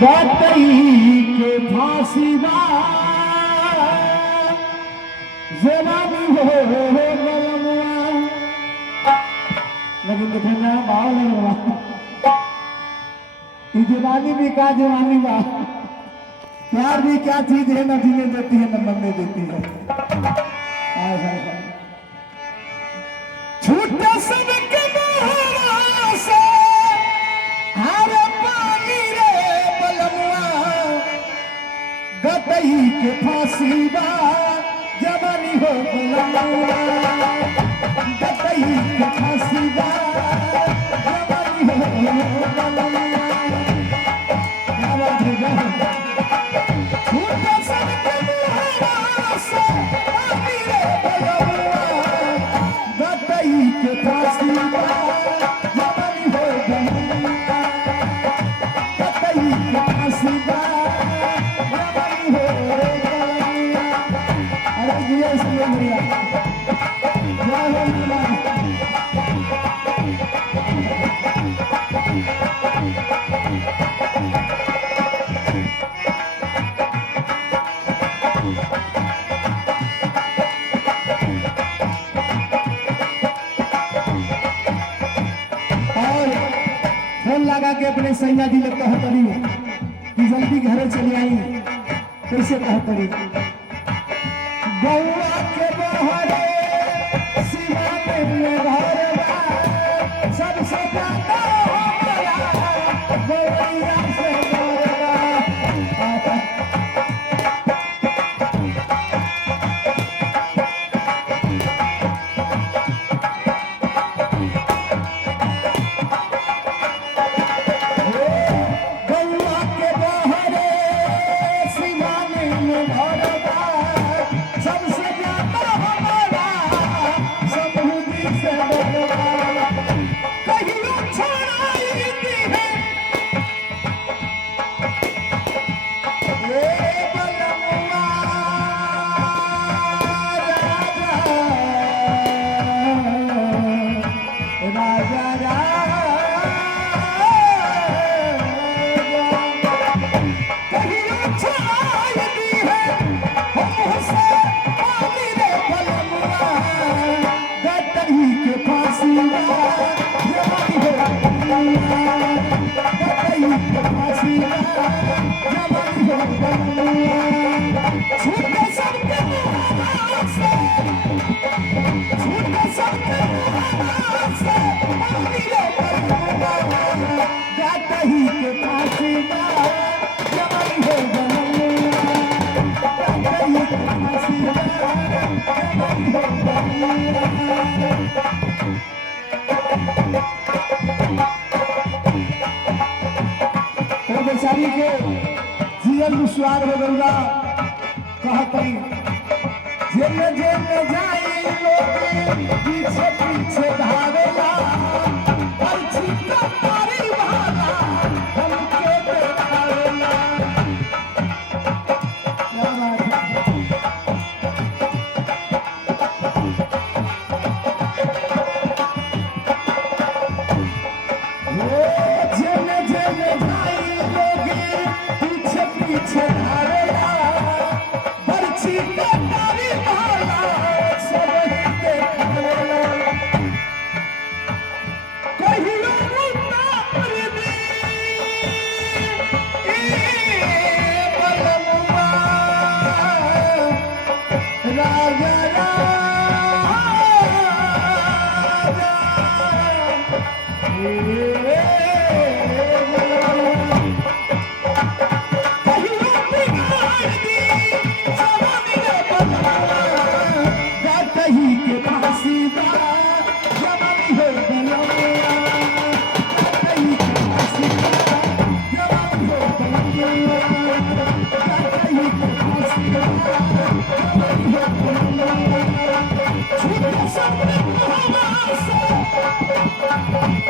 गटई के फांसी बा जवानी हो गलमुआ। लेकिन देखना भाव लगवा ये जवानी भी का जवानी बा। प्यार भी क्या चीज है, न जीने देती है न मरने देती है। छूटे सबके मुहां से हर पानी रे बलमुआ। गटई के फांसी बा जवानी हो बलमुआ। गटई के फांसी बा जवानी हो बलमुआ। लगा के अपने सैया जी लोग कहतरी कि जल्दी घर चले आई। कैसे कहतरी गौआ के बहरे सिवाने में घर बा सबसे ज्यादा हमारा गौया से बेचारी के जीवन दुश्वार हो गया। कहती जेल जेल जाई लोग पीछे पीछे धावेला परछी का मारी वाला हमके देखावेला।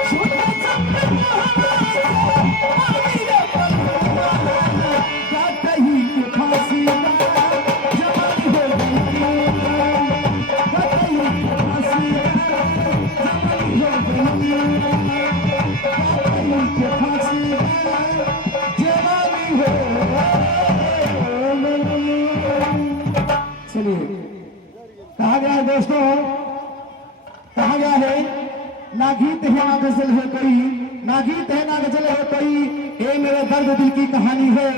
Shoot कहा गया है दोस्तों, कहा गया है ना गीत है ना गजल है कोई, ना गीत है ना गजल है कोई, ये मेरे दर्द दिल की कहानी है,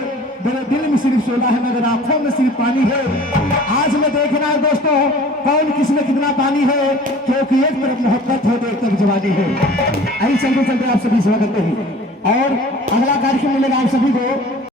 मेरे दिल में सिर्फ शोला है मगर आंखों में सिर्फ पानी है। आज में देखना है दोस्तों कौन किसमें कितना पानी है, क्योंकि एक तरफ मोहब्बत है तो एक तरफ जवानी है। आई चलते चलते आप सभी सेवा करते हैं।